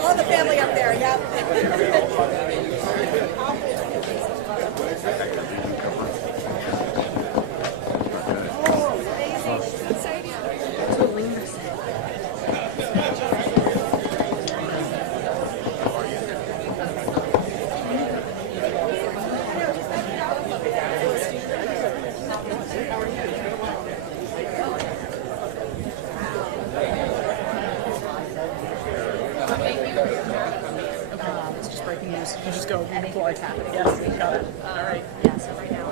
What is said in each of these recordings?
All the family up there, yeah. You just go deploy. Yes, got it. All right. Yeah, so right now.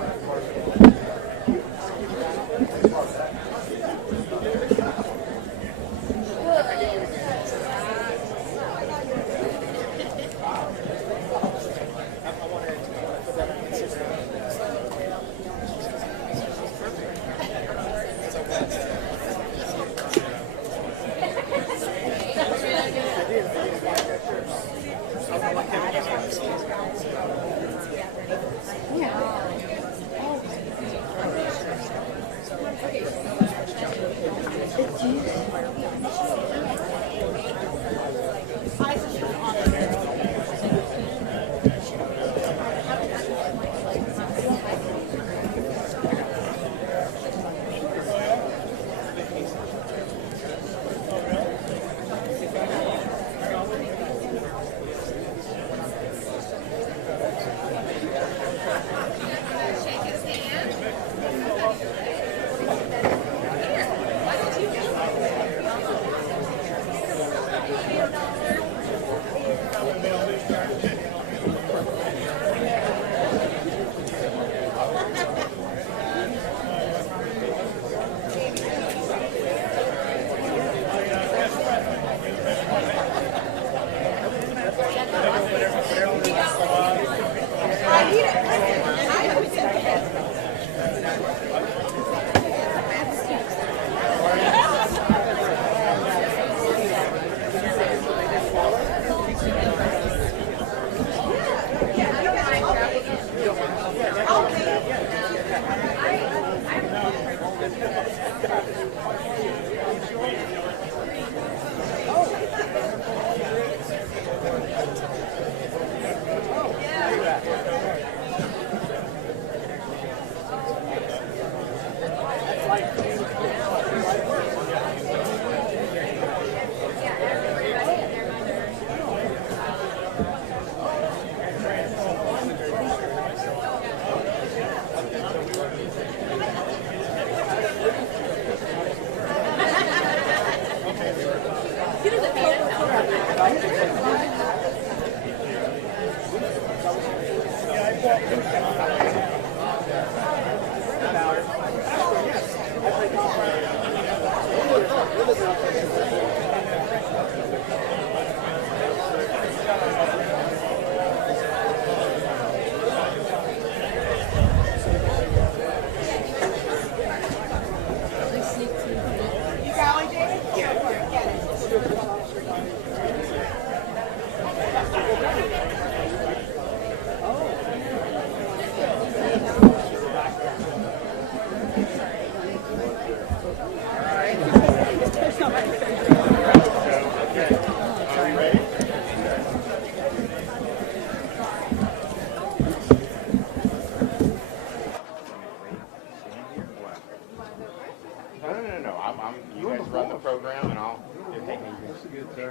You guys run the program, and I'll. Hey, yeah.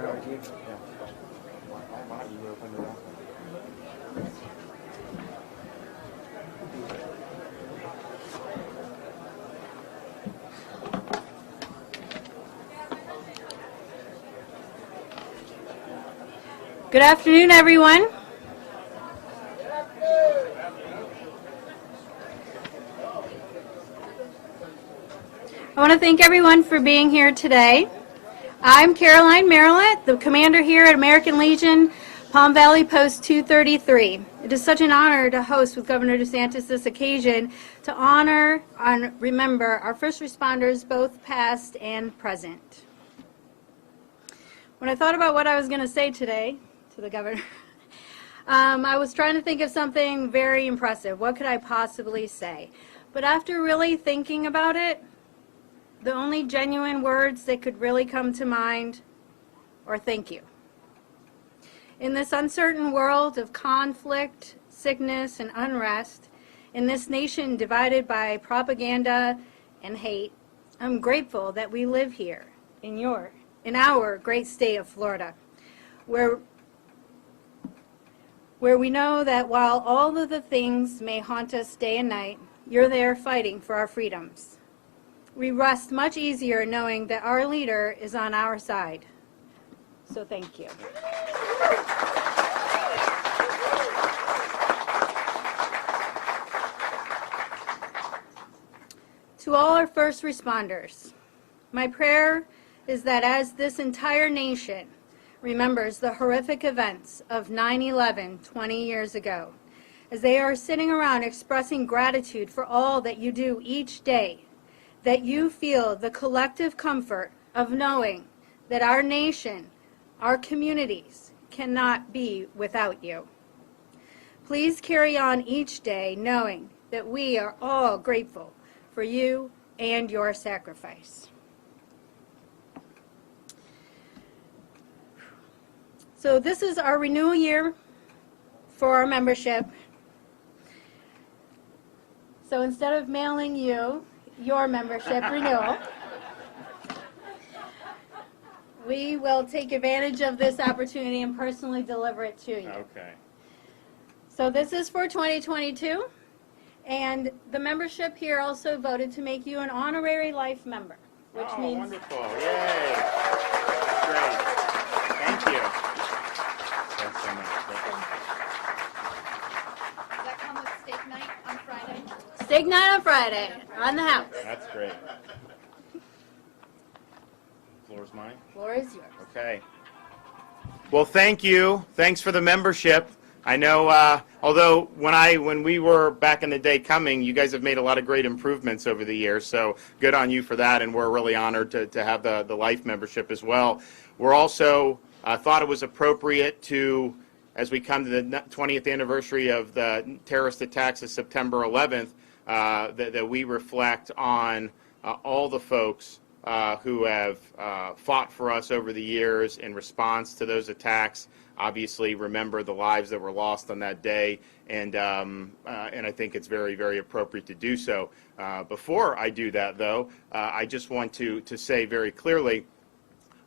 Why don't you open it up? Good afternoon, everyone. I want to thank everyone for being here today. I'm Caroline Marillet, the commander here at American Legion, Palm Valley Post 233. It is such an honor to host with Governor DeSantis this occasion to honor and remember our first responders, both past and present. When I thought about what I was going to say today to the governor, I was trying to think of something very impressive. What could I possibly say? But after really thinking about it, the only genuine words that could really come to mind are thank you. In this uncertain world of conflict, sickness, and unrest, in this nation divided by propaganda and hate, I'm grateful that we live here in our great state of Florida, where we know that while all of the things may haunt us day and night, you're there fighting for our freedoms. We rest much easier knowing that our leader is on our side. So thank you. To all our first responders, my prayer is that as this entire nation remembers the horrific events of 9/11 20 years ago, as they are sitting around expressing gratitude for all that you do each day, that you feel the collective comfort of knowing that our nation, our communities, cannot be without you. Please carry on each day knowing that we are all grateful for you and your sacrifice. So this is our renewal year for our membership. So instead of mailing you your membership renewal, we will take advantage of this opportunity and personally deliver it to you. Okay. So this is for 2022, and the membership here also voted to make you an honorary life member, which means... Wonderful. Yay. That's great. Thank you. Thanks so much. Does that come with steak night on Friday? Steak night on Friday, on the house. That's great. Floor's mine? Floor is yours. Okay. Well, thank you. Thanks for the membership. I know, although when we were back in the day coming, you guys have made a lot of great improvements over the years, so good on you for that, and we're really honored to have the life membership as well. We're also thought it was appropriate to, as we come to the 20th anniversary of the terrorist attacks of September 11th, that we reflect on all the folks who have fought for us over the years in response to those attacks. Obviously, remember the lives that were lost on that day, and I think it's very, very appropriate to do so. Before I do that, though, I just want to say very clearly,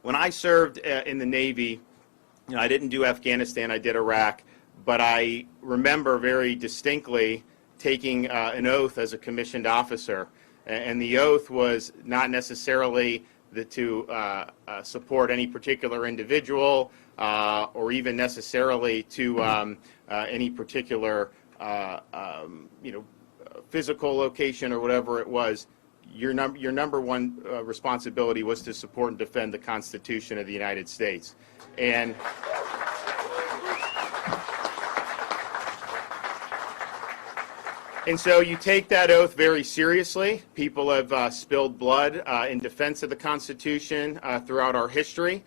when I served in the Navy, I didn't do Afghanistan, I did Iraq, but I remember very distinctly taking an oath as a commissioned officer, and the oath was not necessarily to support any particular individual or even necessarily to any particular physical location or whatever it was. Your number one responsibility was to support and defend the Constitution of the United States. And so you take that oath very seriously. People have spilled blood in defense of the Constitution throughout our history.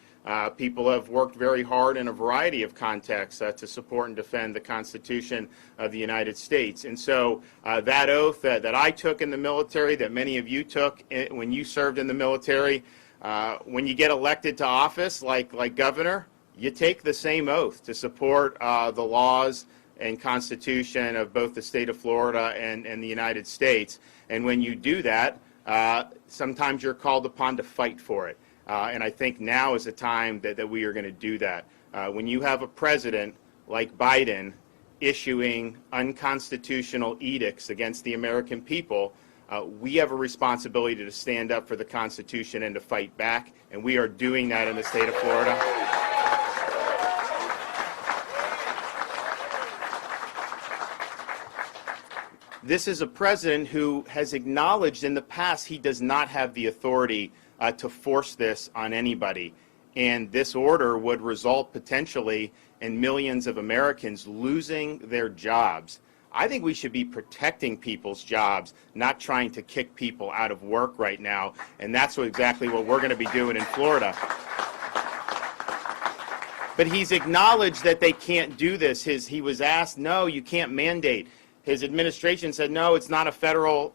People have worked very hard in a variety of contexts to support and defend the Constitution of the United States. And so that oath that I took in the military, that many of you took when you served in the military, when you get elected to office like governor, you take the same oath to support the laws and Constitution of both the state of Florida and the United States. And when you do that, sometimes you're called upon to fight for it. And I think now is the time that we are going to do that. When you have a president like Biden issuing unconstitutional edicts against the American people, we have a responsibility to stand up for the Constitution and to fight back, and we are doing that in the state of Florida. This is a president who has acknowledged in the past he does not have the authority to force this on anybody. And this order would result potentially in millions of Americans losing their jobs. I think we should be protecting people's jobs, not trying to kick people out of work right now. And that's exactly what we're going to be doing in Florida. But he's acknowledged that they can't do this. He was asked, no, you can't mandate. His administration said, no, it's not a federal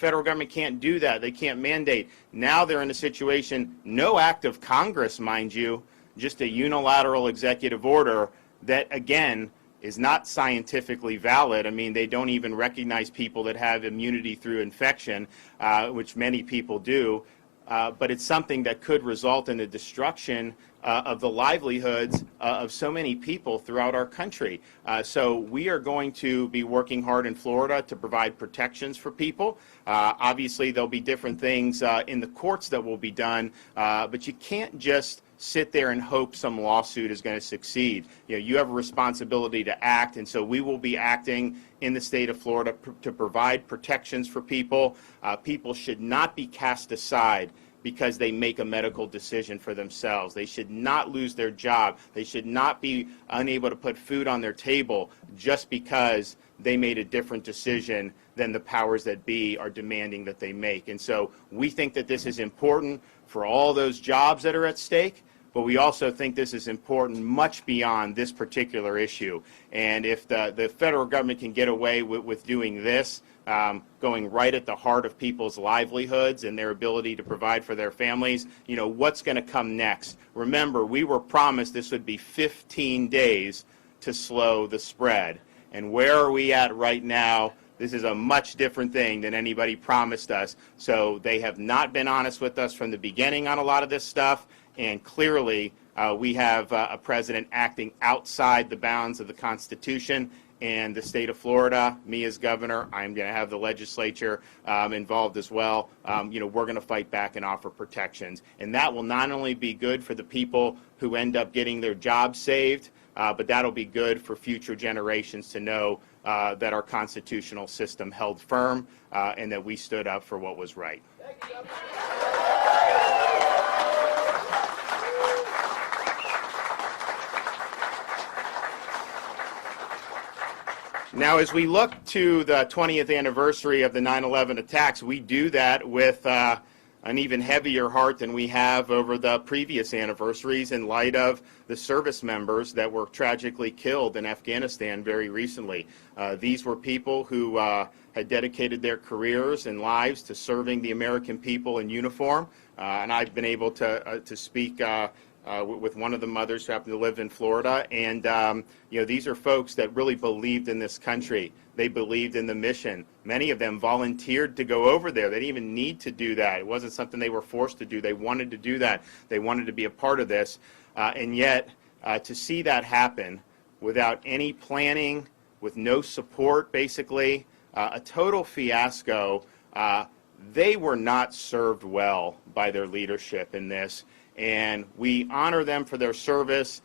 government can't do that. They can't mandate. Now they're in a situation, no act of Congress, mind you, just a unilateral executive order that, again, is not scientifically valid. I mean, they don't even recognize people that have immunity through infection, which many people do. But it's something that could result in the destruction of the livelihoods of so many people throughout our country. So we are going to be working hard in Florida to provide protections for people. Obviously, there'll be different things in the courts that will be done, but you can't just sit there and hope some lawsuit is going to succeed. You know, you have a responsibility to act, and so we will be acting in the state of Florida to provide protections for people. People should not be cast aside because they make a medical decision for themselves. They should not lose their job. They should not be unable to put food on their table just because they made a different decision than the powers that be are demanding that they make. And so we think that this is important for all those jobs that are at stake, but we also think this is important much beyond this particular issue. And if the federal government can get away with doing this, going right at the heart of people's livelihoods and their ability to provide for their families, you know, what's going to come next? Remember, we were promised this would be 15 days to slow the spread. And where are we at right now? This is a much different thing than anybody promised us. So they have not been honest with us from the beginning on a lot of this stuff. And clearly, we have a president acting outside the bounds of the Constitution. And the state of Florida, me as governor, I'm going to have the legislature involved as well. You know, we're going to fight back and offer protections. And that will not only be good for the people who end up getting their jobs saved, but that'll be good for future generations to know that our constitutional system held firm and that we stood up for what was right. Now, as we look to the 20th anniversary of the 9/11 attacks, we do that with an even heavier heart than we have over the previous anniversaries in light of the service members that were tragically killed in Afghanistan very recently. These were people who had dedicated their careers and lives to serving the American people in uniform, and I've been able to speak with one of the mothers who happened to live in Florida. And, you know, these are folks that really believed in this country. They believed in the mission. Many of them volunteered to go over there. They didn't even need to do that. It wasn't something they were forced to do. They wanted to do that. They wanted to be a part of this. And yet, to see that happen without any planning, with no support, basically, a total fiasco, they were not served well by their leadership in this. And we honor them for their service.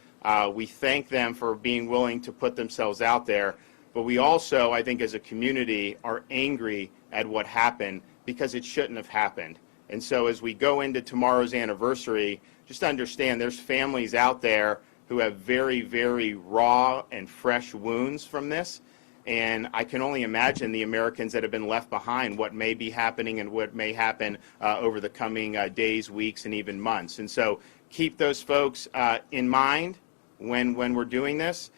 We thank them for being willing to put themselves out there. But we also, I think, as a community, are angry at what happened because it shouldn't have happened. And so as we go into tomorrow's anniversary, just understand there's families out there who have very, very raw and fresh wounds from this. And I can only imagine the Americans that have been left behind, what may be happening and what may happen over the coming days, weeks, and even months. And so keep those folks in mind when we're doing this,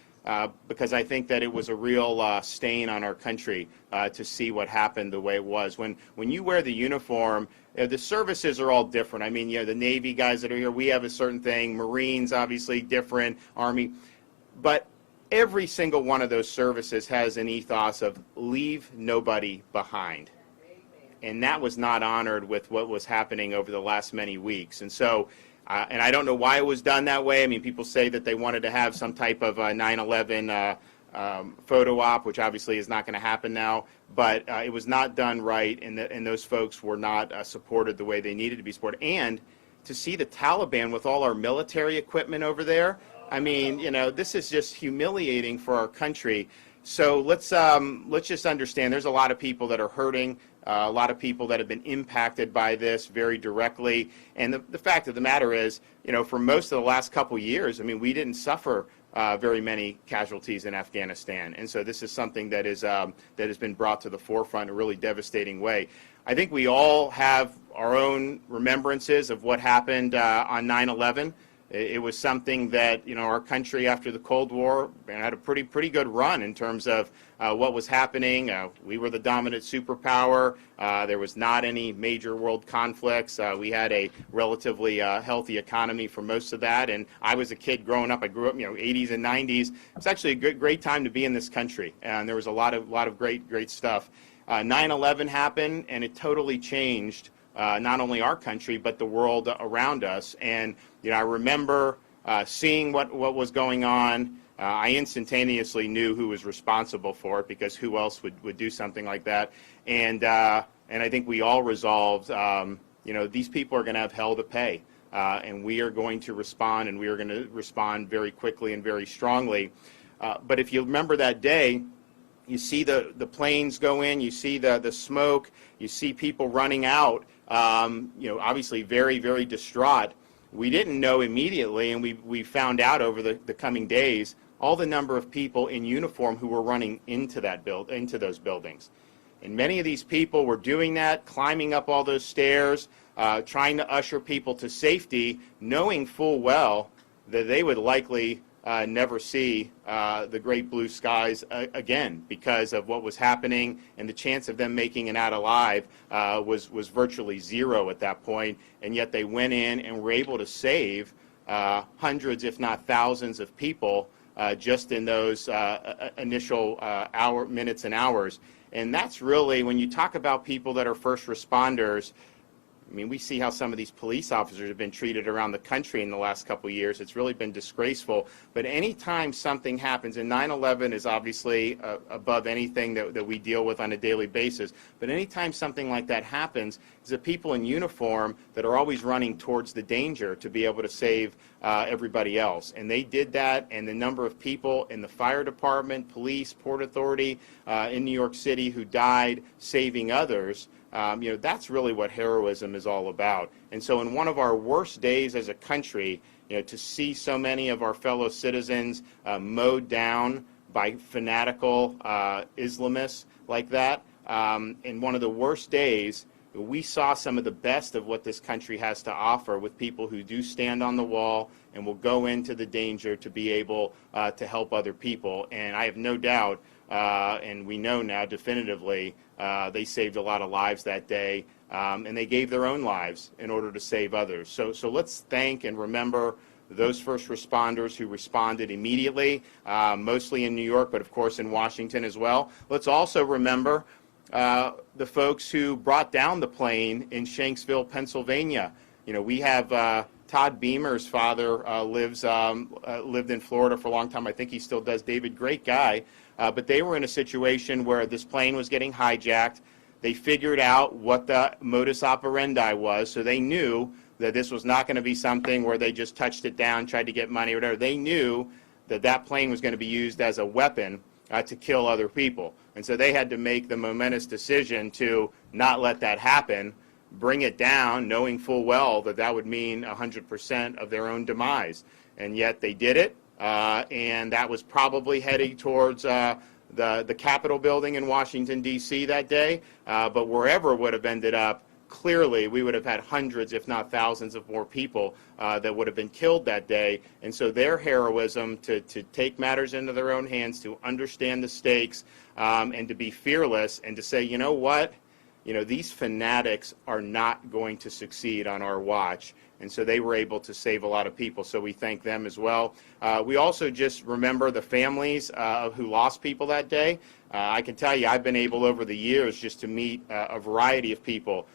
because I think that it was a real stain on our country to see what happened the way it was. When you wear the uniform, the services are all different. I mean, you know, the Navy guys that are here, we have a certain thing. Marines, obviously, different. Army. But every single one of those services has an ethos of leave nobody behind. and that was not honored with what was happening over the last many weeks. And so, and I don't know why it was done that way. I mean, people say that they wanted to have some type of 9/11 photo op, which obviously is not going to happen now, but it was not done right, and those folks were not supported the way they needed to be supported. And to see the Taliban with all our military equipment over there, I mean, you know, this is just humiliating for our country. So let's just understand there's a lot of people that are hurting, a lot of people that have been impacted by this very directly. And the fact of the matter is, you know, for most of the last couple years, I mean, we didn't suffer very many casualties in Afghanistan. And so this is something that has been brought to the forefront in a really devastating way. I think we all have our own remembrances of what happened on 9/11. It was something that, you know, our country after the Cold War had a pretty good run in terms of what was happening. We were the dominant superpower. There was not any major world conflicts. We had a relatively healthy economy for most of that. And I was a kid growing up. I grew up, you know, 80s and 90s. It's actually a great time to be in this country. And there was a lot of great stuff. 9/11 happened, and it totally changed not only our country but the world around us. And you know, I remember seeing what was going on. I instantaneously knew who was responsible for it, because who else would do something like that? And I think we all resolved, you know, these people are going to have hell to pay, and we are going to respond, and we are going to respond very quickly and very strongly. But if you remember that day, you see the planes go in, you see the smoke, you see people running out, you know, obviously very distraught. We didn't know immediately, and we found out over the coming days, all the number of people in uniform who were running into those buildings. And many of these people were doing that, climbing up all those stairs, trying to usher people to safety, knowing full well that they would likely never see the great blue skies again, because of what was happening, and the chance of them making it out alive was virtually zero at that point. And yet they went in and were able to save hundreds, if not thousands, of people just in those initial minutes and hours. And that's really, when you talk about people that are first responders, I mean, we see how some of these police officers have been treated around the country in the last couple of years. It's really been disgraceful. But anytime something happens, and 9/11 is obviously above anything that we deal with on a daily basis, but anytime something like that happens, it's the people in uniform that are always running towards the danger to be able to save everybody else. And they did that, and the number of people in the fire department, police, Port Authority in New York City who died saving others, you know, that's really what heroism is all about. And so in one of our worst days as a country, you know, to see so many of our fellow citizens mowed down by fanatical Islamists like that, in one of the worst days, we saw some of the best of what this country has to offer, with people who do stand on the wall and will go into the danger to be able to help other people. And I have no doubt, and we know now definitively, they saved a lot of lives that day, and they gave their own lives in order to save others. So let's thank and remember those first responders who responded immediately, mostly in New York, but of course in Washington as well. Let's also remember the folks who brought down the plane in Shanksville, Pennsylvania. You know, we have Todd Beamer's father lived in Florida for a long time. I think he still does. David, great guy. But they were in a situation where this plane was getting hijacked. They figured out what the modus operandi was, so they knew that this was not going to be something where they just touched it down, tried to get money or whatever. They knew that that plane was going to be used as a weapon to kill other people. And so they had to make the momentous decision to not let that happen, bring it down, knowing full well that that would mean 100% of their own demise. And yet they did it. And that was probably heading towards the Capitol building in Washington, D.C. that day. But wherever it would have ended up, clearly we would have had hundreds, if not thousands, of more people that would have been killed that day. And so their heroism to take matters into their own hands, to understand the stakes, and to be fearless, and to say, you know what? You know, these fanatics are not going to succeed on our watch. and so they were able to save a lot of people, so we thank them as well. We also just remember the families who lost people that day. I can tell you I've been able over the years just to meet a variety of people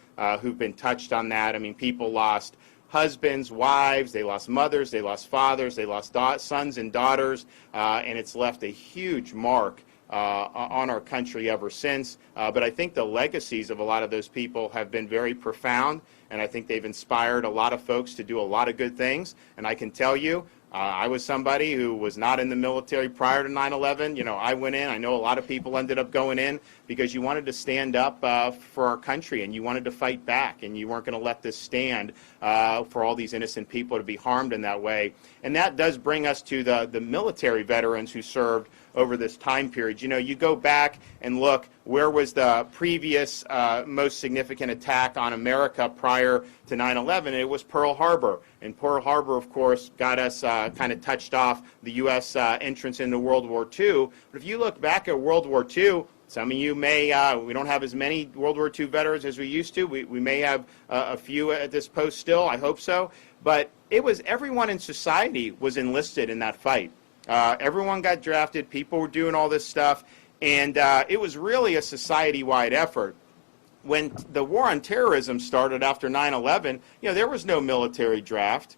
who've been touched on that. I mean, people lost husbands, wives, they lost mothers, they lost fathers, they lost sons and daughters, and it's left a huge mark on our country ever since. But I think the legacies of a lot of those people have been very profound, and I think they've inspired a lot of folks to do a lot of good things. And I can tell you, I was somebody who was not in the military prior to 9/11. You know, I went in. I know a lot of people ended up going in because you wanted to stand up for our country, and you wanted to fight back, and you weren't going to let this stand for all these innocent people to be harmed in that way. And that does bring us to the military veterans who served over this time period. You know, you go back and look, where was the previous most significant attack on America prior to 9/11? It was Pearl Harbor. And Pearl Harbor, of course, got us kind of touched off the U.S. entrance into World War II. But if you look back at World War II, some of you may, we don't have as many World War II veterans as we used to. We may have a few at this post still. I hope so. But it was everyone in society was enlisted in that fight. Everyone got drafted. People were doing all this stuff. And it was really a society-wide effort. When the war on terrorism started after 9/11, you know, there was no military draft.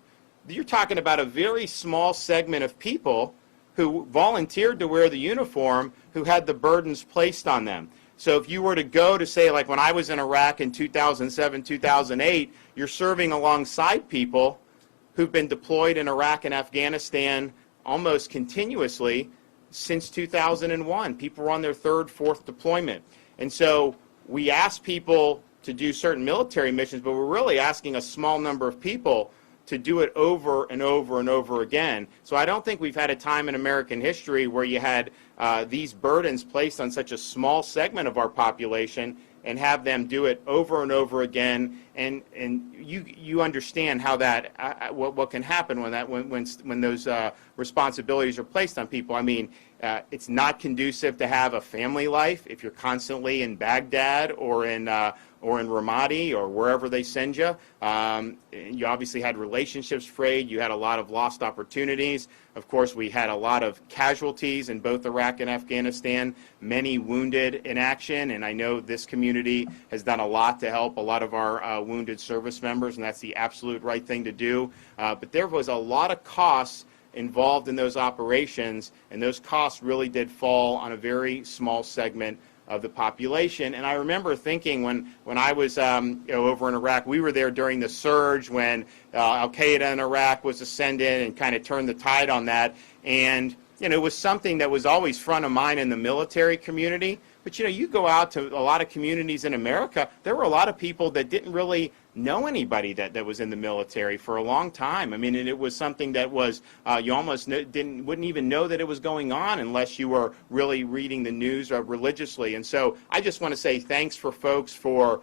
You're talking about a very small segment of people who volunteered to wear the uniform, who had the burdens placed on them. So if you were to go to, say, like when I was in Iraq in 2007, 2008, you're serving alongside people who've been deployed in Iraq and Afghanistan almost continuously since 2001. People were on their third, fourth deployment. And so we ask people to do certain military missions, but we're really asking a small number of people to do it over and over and over again. So I don't think we've had a time in American history where you had these burdens placed on such a small segment of our population and have them do it over and over again. And you understand how that what can happen when those responsibilities are placed on people. I mean, it's not conducive to have a family life if you're constantly in Baghdad or in Ramadi or wherever they send you. You obviously had relationships frayed. You had a lot of lost opportunities. Of course, we had a lot of casualties in both Iraq and Afghanistan, many wounded in action, and I know this community has done a lot to help a lot of our wounded service members, and that's the absolute right thing to do. But there was a lot of costs involved in those operations, and those costs really did fall on a very small segment of the population. And I remember thinking when I was over in Iraq, we were there during the surge when Al-Qaeda in Iraq was ascendant and kind of turned the tide on that. And you know, it was something that was always front of mind in the military community. But you know, you go out to a lot of communities in America, there were a lot of people that didn't really know anybody that was in the military for a long time. I mean, and it was something that was, you almost wouldn't even know that it was going on unless you were really reading the news religiously. And so I just want to say thanks for folks for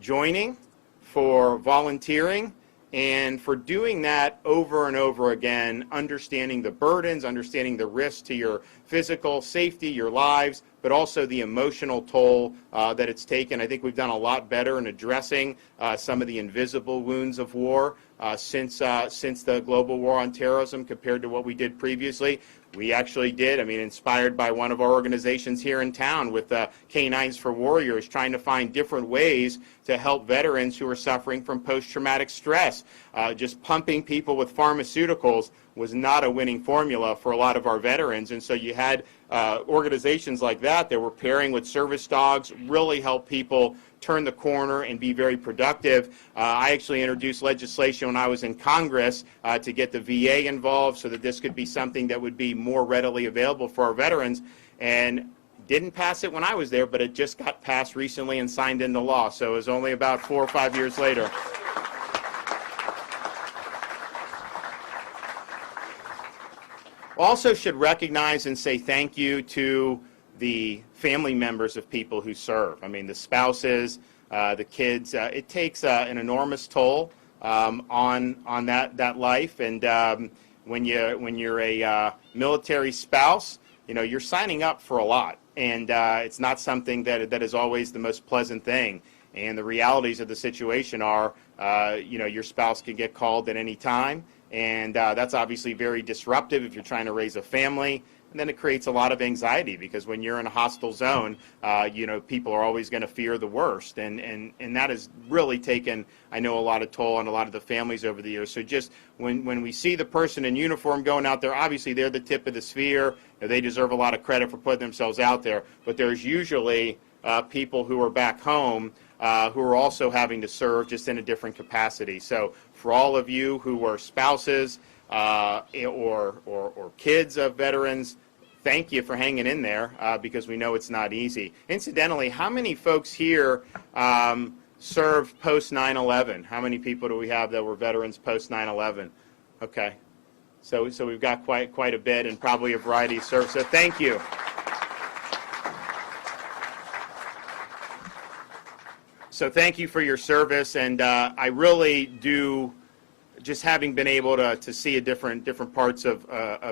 joining, for volunteering, and for doing that over and over again, understanding the burdens, understanding the risks to your physical safety, your lives, but also the emotional toll that it's taken. I think we've done a lot better in addressing some of the invisible wounds of war since the global war on terrorism compared to what we did previously. We actually did, I mean, inspired by one of our organizations here in town with Canines for Warriors, trying to find different ways to help veterans who are suffering from post-traumatic stress. Just pumping people with pharmaceuticals was not a winning formula for a lot of our veterans, and so you had organizations like that were pairing with service dogs, really help people turn the corner and be very productive. I actually introduced legislation when I was in Congress to get the VA involved so that this could be something that would be more readily available for our veterans, and didn't pass it when I was there, but it just got passed recently and signed into law, so it was only about 4 or 5 years later. Also should recognize and say thank you to the family members of people who serve. I mean, the spouses, the kids. It takes an enormous toll on that life. And when you're a military spouse, you know, you're signing up for a lot, and it's not something that is always the most pleasant thing. And the realities of the situation are your spouse can get called at any time, and that's obviously very disruptive if you're trying to raise a family. And then it creates a lot of anxiety because when you're in a hostile zone, people are always going to fear the worst. And that has really taken, I know, a lot of toll on a lot of the families over the years. So just when we see the person in uniform going out there, obviously they're the tip of the sphere. They deserve a lot of credit for putting themselves out there. But there's usually people who are back home who are also having to serve just in a different capacity. So for all of you who are spouses, or kids of veterans, thank you for hanging in there because we know it's not easy. Incidentally, how many folks here served post 9/11? How many people do we have that were veterans post 9/11? Okay, so we've got quite a bit and probably a variety of service. So thank you. So thank you for your service, and I really do. Just having been able to see different parts of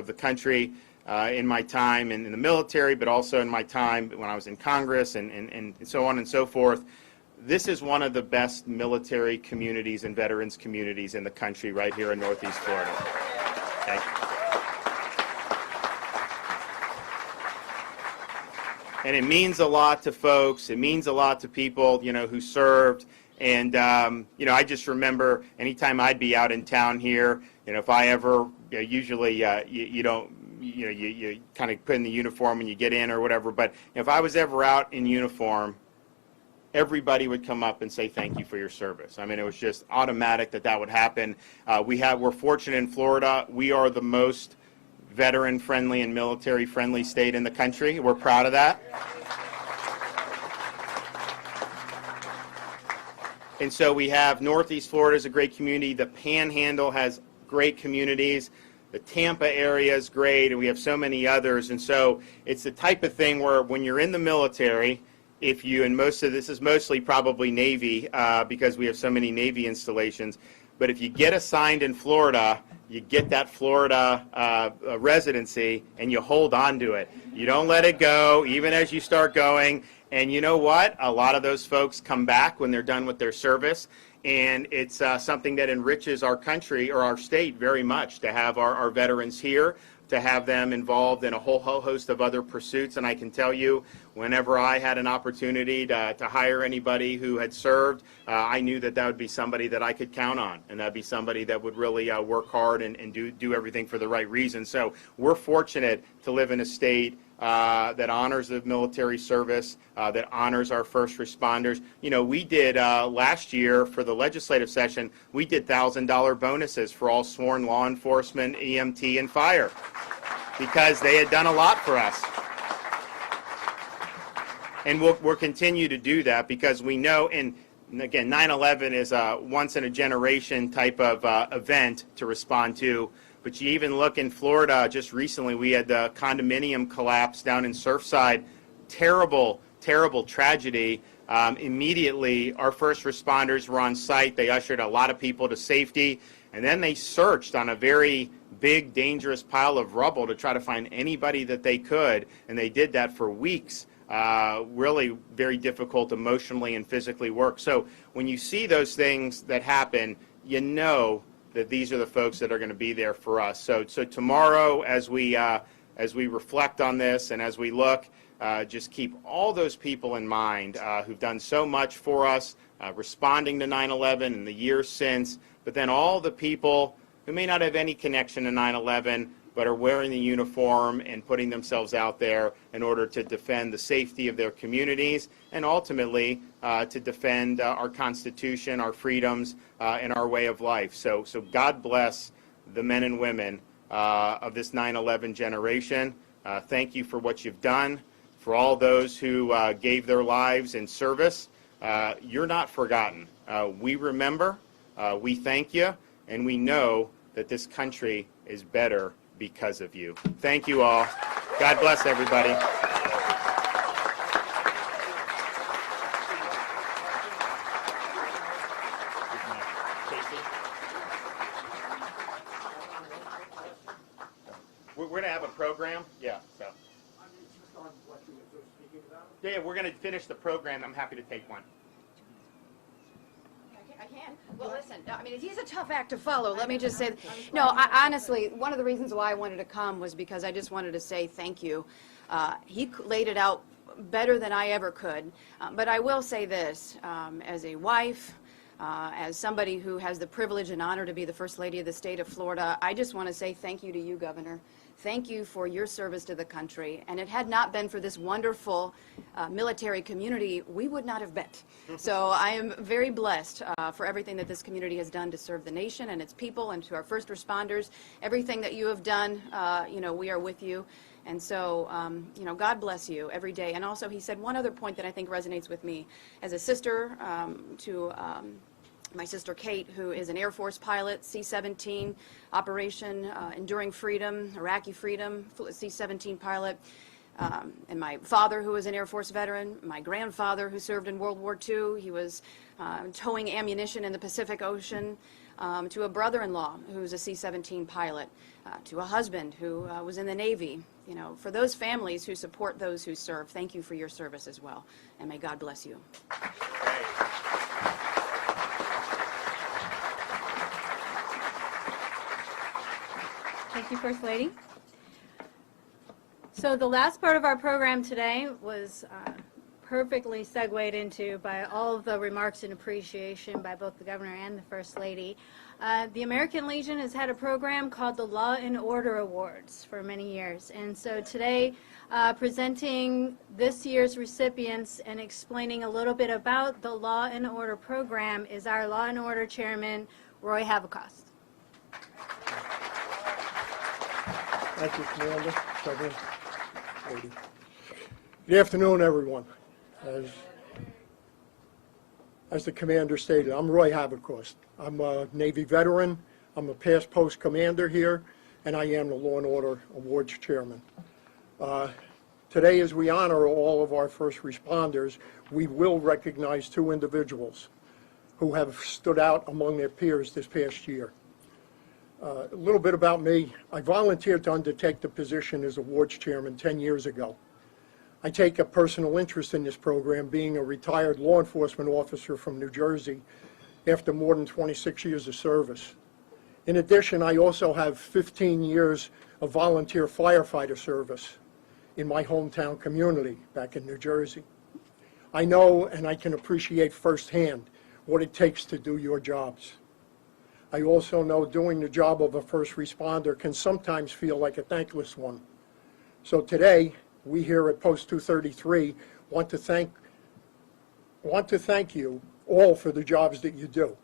the country in my time in the military, but also in my time when I was in Congress and so on and so forth, this is one of the best military communities and veterans communities in the country right here in Northeast Florida. Okay. And it means a lot to folks. It means a lot to people, who served. And, I just remember anytime I'd be out in town here, if I ever, usually you don't, you kind of put in the uniform and you get in or whatever. But if I was ever out in uniform, everybody would come up and say thank you for your service. I mean, it was just automatic that would happen. We're fortunate in Florida. We are the most veteran-friendly and military-friendly state in the country. We're proud of that. And so we have Northeast Florida is a great community. The Panhandle has great communities. The Tampa area is great, and we have so many others. And so it's the type of thing where when you're in the military, and most of this is mostly probably Navy because we have so many Navy installations, but if you get assigned in Florida, you get that Florida residency, and you hold on to it. You don't let it go, even as you start going. And you know what? A lot of those folks come back when they're done with their service, and it's something that enriches our country or our state very much to have our veterans here, to have them involved in a whole host of other pursuits. And I can tell you, whenever I had an opportunity to hire anybody who had served, I knew that would be somebody that I could count on, and that'd be somebody that would really work hard and do everything for the right reason. So we're fortunate to live in a state that honors the military service, that honors our first responders. We did last year for the legislative session, we did $1,000 bonuses for all sworn law enforcement, EMT, and fire because they had done a lot for us. And we'll continue to do that because we know, and again, 9/11 is a once-in-a-generation type of event to respond to. But you even look in Florida, just recently we had the condominium collapse down in Surfside. Terrible, terrible tragedy. Immediately, our first responders were on site. They ushered a lot of people to safety. And then they searched on a very big, dangerous pile of rubble to try to find anybody that they could. And they did that for weeks. Really very difficult emotionally and physically work. So when you see those things that happen, you know that these are the folks that are going to be there for us. So tomorrow, as we reflect on this and as we look, just keep all those people in mind who've done so much for us, responding to 9/11 and the years since, but then all the people who may not have any connection to 9/11, but are wearing the uniform and putting themselves out there in order to defend the safety of their communities and ultimately to defend our Constitution, our freedoms, and our way of life. So God bless the men and women of this 9/11 generation. Thank you for what you've done. For all those who gave their lives in service, you're not forgotten. We remember, we thank you, and we know that this country is better because of you. Thank you all. God bless everybody. We're going to have a program. Yeah. So. Yeah, we're going to finish the program. I'm happy to take one. I can. Well, listen, I mean, he's a tough act to follow. Let me just say, no, honestly, one of the reasons why I wanted to come was because I just wanted to say thank you. He laid it out better than I ever could. But I will say this, as a wife, as somebody who has the privilege and honor to be the First Lady of the state of Florida, I just want to say thank you to you, Governor. Thank you for your service to the country. And it had not been for this wonderful military community, we would not have met. So I am very blessed for everything that this community has done to serve the nation and its people, and to our first responders. Everything that you have done, you know, we are with you. And so, you know, God bless you every day. And also, he said one other point that I think resonates with me. As a sister to my sister Kate, who is an Air Force pilot, C-17 operation, Enduring Freedom, Iraqi Freedom, C-17 pilot, and my father, who was an Air Force veteran, my grandfather, who served in World War II. He was towing ammunition in the Pacific Ocean, to a brother-in-law who's a C-17 pilot, to a husband who was in the Navy. You know, for those families who support those who serve, thank you for your service as well, and may God bless you. Thank you, First Lady. So the last part of our program today was perfectly segued into by all of the remarks and appreciation by both the Governor and the First Lady. The American Legion has had a program called the Law and Order Awards for many years. And so today, presenting this year's recipients and explaining a little bit about the Law and Order program is our Law and Order Chairman, Roy Havicost. Thank you, Commander. Second Lady. Good afternoon, everyone. As the Commander stated, I'm Roy Havicost. I'm a Navy veteran. I'm a past post commander here, and I am the Law and Order Awards Chairman. Today, as we honor all of our first responders, we will recognize two individuals who have stood out among their peers this past year. A little bit about me. I volunteered to undertake the position as awards chairman 10 years ago. I take a personal interest in this program, being a retired law enforcement officer from New Jersey after more than 26 years of service. In addition, I also have 15 years of volunteer firefighter service in my hometown community back in New Jersey. I know and I can appreciate firsthand what it takes to do your jobs. I also know doing the job of a first responder can sometimes feel like a thankless one. So today, we here at Post 233 want to thank you all for the jobs that you do.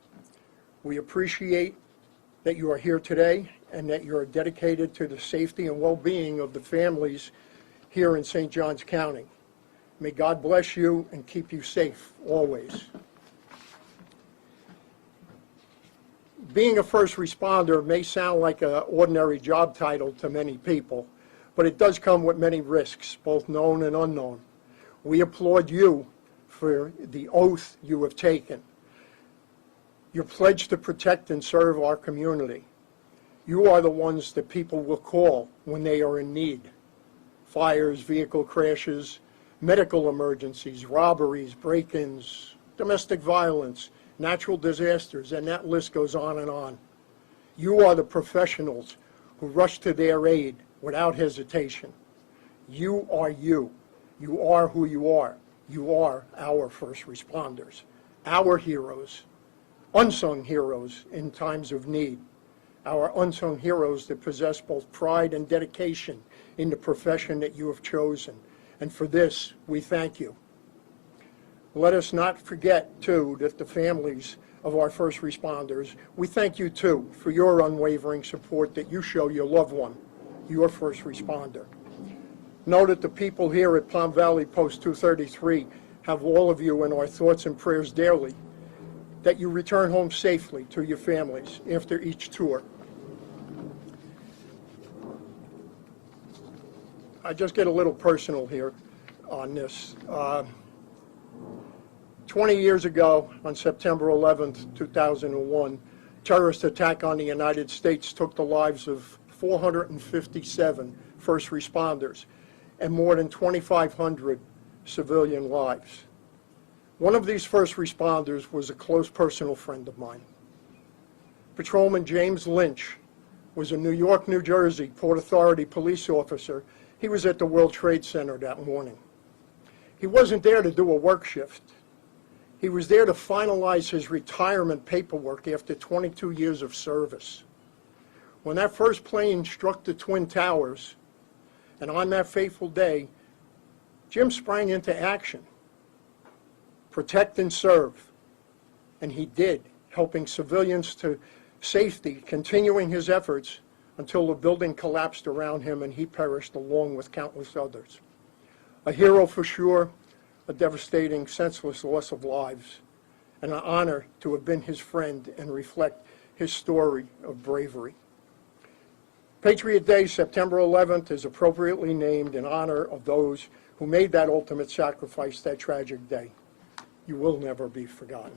We appreciate that you are here today and that you are dedicated to the safety and well-being of the families here in St. Johns County. May God bless you and keep you safe always. Being a first responder may sound like an ordinary job title to many people, but it does come with many risks, both known and unknown. We applaud you for the oath you have taken, your pledge to protect and serve our community. You are the ones that people will call when they are in need. Fires, vehicle crashes, medical emergencies, robberies, break-ins, domestic violence, natural disasters, and that list goes on and on. You are the professionals who rush to their aid without hesitation. You are you. You are who you are. You are our first responders, our heroes, unsung heroes in times of need, our unsung heroes that possess both pride and dedication in the profession that you have chosen. And for this, we thank you. Let us not forget, too, that the families of our first responders, we thank you, too, for your unwavering support that you show your loved one, your first responder. Know that the people here at Palm Valley Post 233 have all of you in our thoughts and prayers daily, that you return home safely to your families after each tour. I just get a little personal here on this. 20 years ago, on September 11th, 2001, terrorist attack on the United States took the lives of 457 first responders and more than 2,500 civilian lives. One of these first responders was a close personal friend of mine. Patrolman James Lynch was a New York, New Jersey Port Authority police officer. He was at the World Trade Center that morning. He wasn't there to do a work shift. He was there to finalize his retirement paperwork after 22 years of service. When that first plane struck the Twin Towers, and on that fateful day, Jim sprang into action. Protect and serve. And he did, helping civilians to safety, continuing his efforts until the building collapsed around him and he perished along with countless others. A hero for sure, a devastating, senseless loss of lives, and an honor to have been his friend and reflect his story of bravery. Patriot Day, September 11th, is appropriately named in honor of those who made that ultimate sacrifice that tragic day. You will never be forgotten.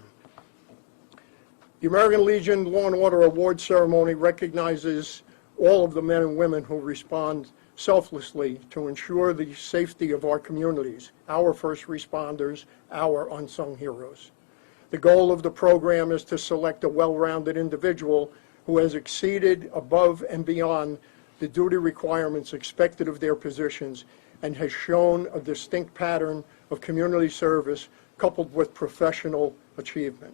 The American Legion Law and Order Award Ceremony recognizes all of the men and women who respond selflessly to ensure the safety of our communities, our first responders, our unsung heroes. The goal of the program is to select a well-rounded individual who has exceeded above and beyond the duty requirements expected of their positions and has shown a distinct pattern of community service coupled with professional achievement.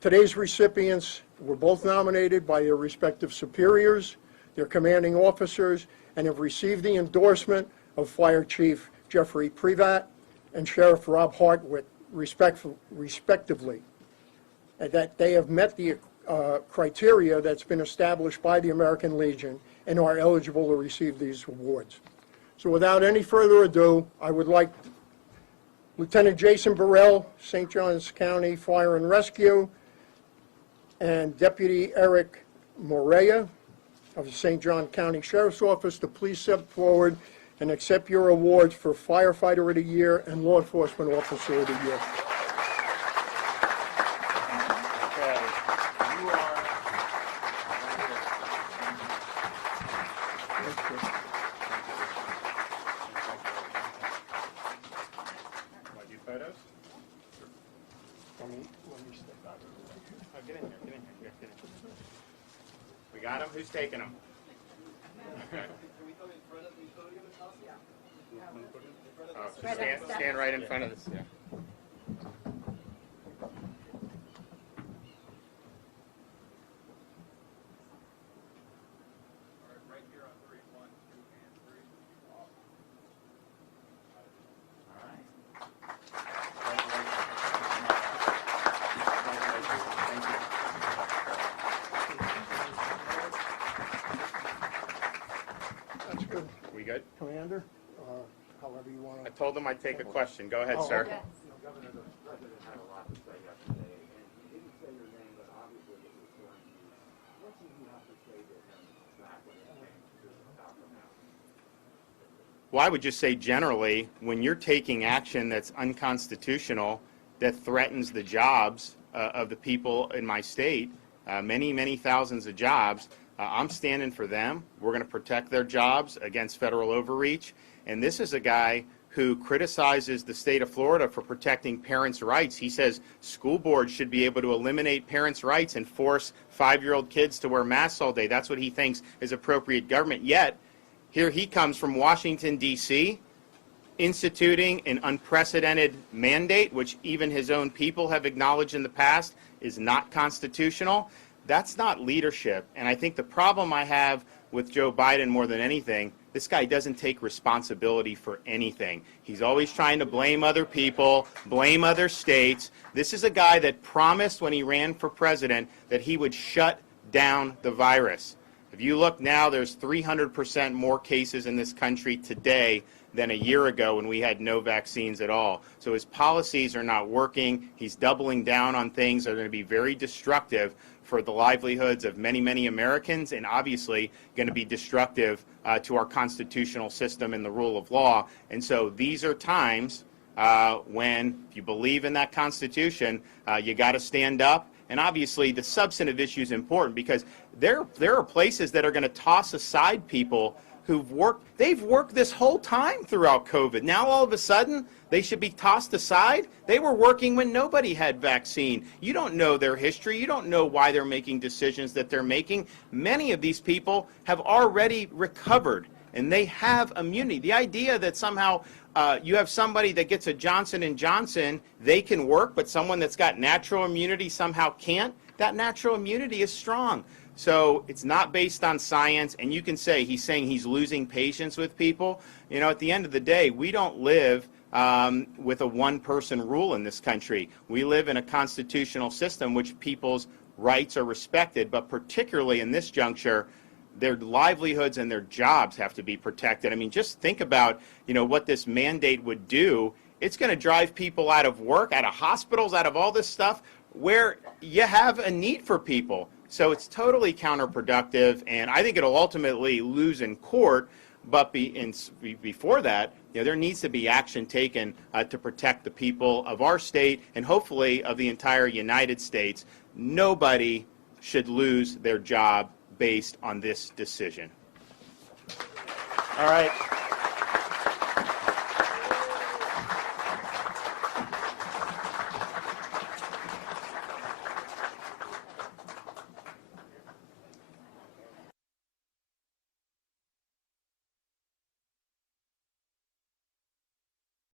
Today's recipients were both nominated by their respective superiors, their commanding officers, and have received the endorsement of Fire Chief Jeffrey Privat and Sheriff Rob Hartwick, respectively, and that they have met the criteria that's been established by the American Legion and are eligible to receive these awards. So without any further ado, I would like Lieutenant Jason Burrell, St. Johns County Fire and Rescue, and Deputy Eric Morea of the St. John County Sheriff's Office to please step forward and accept your awards for Firefighter of the Year and Law Enforcement Officer of the Year. We got him? Who's taking him? Stand right in front of this. Yeah. That's good. We good? Commander, however you want I to. told him I'd take a question. Go ahead, Oh, sir. okay. Governor, the president had a lot to say yesterday, and he didn't say your name, but obviously it was going to you. What did you have to say to him back when it came to stop him out? Well, I would just say generally, when you're taking action that's unconstitutional, that threatens the jobs of the people in my state, many, many thousands of jobs, I'm standing for them. We're going to protect their jobs against federal overreach. And this is a guy who criticizes the state of Florida for protecting parents' rights. He says school boards should be able to eliminate parents' rights and force 5-year-old kids to wear masks all day. That's what he thinks is appropriate government. Yet, here he comes from Washington, D.C., instituting an unprecedented mandate, which even his own people have acknowledged in the past is not constitutional. That's not leadership. And I think the problem I have with Joe Biden more than anything, this guy doesn't take responsibility for anything. He's always trying to blame other people, blame other states. This is a guy that promised when he ran for president that he would shut down the virus. If you look now, there's 300% more cases in this country today than a year ago when we had no vaccines at all. So his policies are not working. He's doubling down on things that are going to be very destructive for the livelihoods of many, many Americans, and obviously going to be destructive to our constitutional system and the rule of law. And so these are times when, if you believe in that Constitution, you got to stand up. And obviously the substantive issue is important because there are places that are going to toss aside people who've worked, they've worked this whole time throughout COVID. Now all of a sudden, they should be tossed aside? They were working when nobody had vaccine. You don't know their history. You don't know why they're making decisions that they're making. Many of these people have already recovered, and they have immunity. The idea that somehow you have somebody that gets a Johnson & Johnson, they can work, but someone that's got natural immunity somehow can't, that natural immunity is strong. So it's not based on science, and you can say he's saying he's losing patience with people. You know, at the end of the day, we don't live with a one-person rule in this country. We live in a constitutional system which people's rights are respected, but particularly in this juncture, their livelihoods and their jobs have to be protected. I mean, just think about, you know, what this mandate would do. It's going to drive people out of work, out of hospitals, out of all this stuff where you have a need for people. So it's totally counterproductive, and I think it'll ultimately lose in court. But before that, you know, there needs to be action taken to protect the people of our state and hopefully of the entire United States. Nobody should lose their job based on this decision. All right.